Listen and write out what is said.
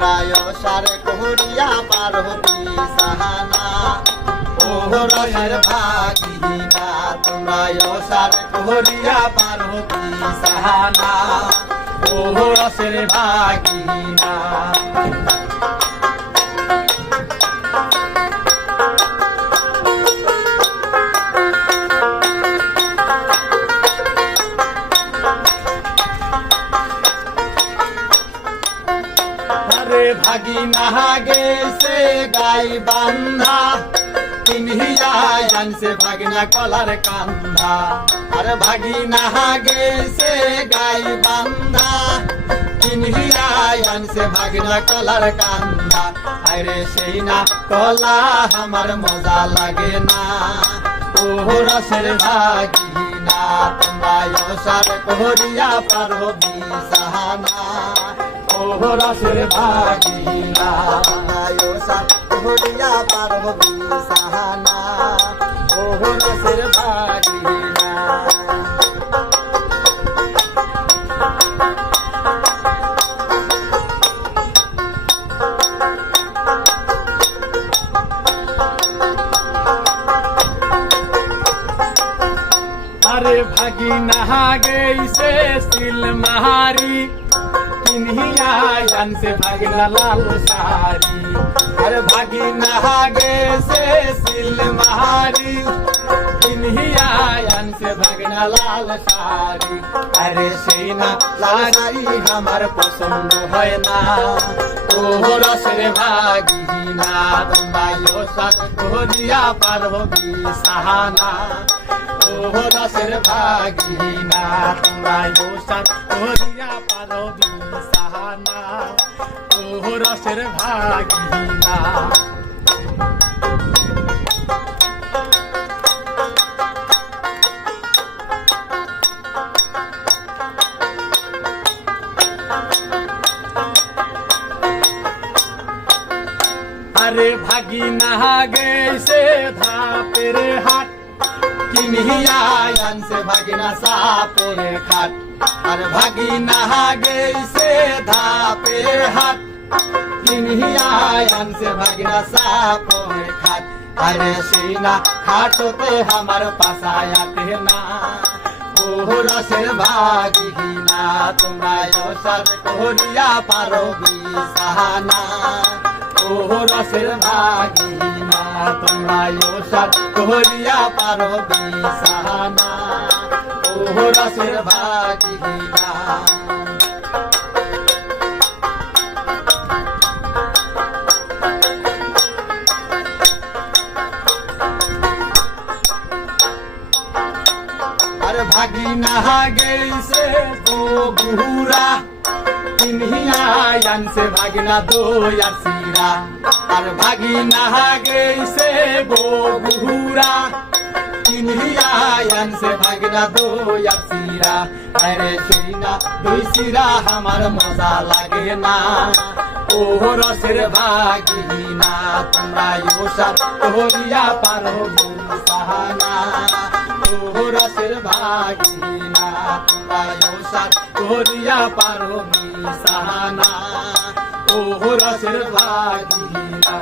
তোমরা সারে কোহরিয়া পার হবি সাহানা। ও রসের ভাগিনা তোমরা সারে কোহরিয়া পার হবি সাহানা। ও রসের ভাগিনা। আরে ভাগি নাহা গেছে গাই বান্ধা। কিনহিয়া জানছে ভাগিনা কলার কান্দা আরে ভাগি নাহা গেছে গাই বান্ধা। কিনহিয়া জানছে ভাগিনা কলার কান্দা আরে সেই না কলা, আমার মজা লাগে না। ও রসের ভাগিনা তোমরা সার কোহরিয়া পারবি সাহানা। রসের ভাগিনা সার কোহরিয়া পারবি সাহানা ও রসের ভাগিনা আরে ভাগি নাহা গেছে সিল মাহারি। কিনহিয়া জানছে ভাগিনা লাল সারি আরে ভাগি নাহা গেছে সিল মাহারি কিনহিয়া জানছে ভাগিনা লাল সারি। আরে সেই না লাগারি আমার পছন্দ হয় না ও রসের ভাগিনা, তোমরা সাথ করিয়া পারবি সাহানা। রসের ভাগিনা তোমরা সাথ করিয়া পারবি সাহানা। ও ভাগিনা। আরে ভাগি নাহা গেছে ধাপের হাট কিনহিয়া আনছে ভাগিনা সাপের খাট আর ভাগি নাহা গেছে ধাপের হাট। কিনহিয়া আনছে ভাগিনা সাপের খাট আরে সেই না খাটতে আমার পাশায় আতে না। রসের ভাগিনা তোমরা করিয়া পারবি সাহানা ও রসের ভাগিনা তোমরা সার করিয়া পারবি সাহানা ও রসের ভাগি গেছে গো গুহুরা কিনহিয়া জানছে ভাগিনা দোয়া সিরা আর ভাগি নাহা গেছে গো গুহুরা কিনহিয়া জানছে ভাগিনা সিরা আরে সেই না দুই সিরা আমার মজা লাগে না। ও রসের ভাগিনা তোমরা ইউসার করিয়া পারো সাহানা। ও রসের ভাগিনা তোমরা ইউসার করিয়া পারো সাহানা। ও রসের ভাগিনা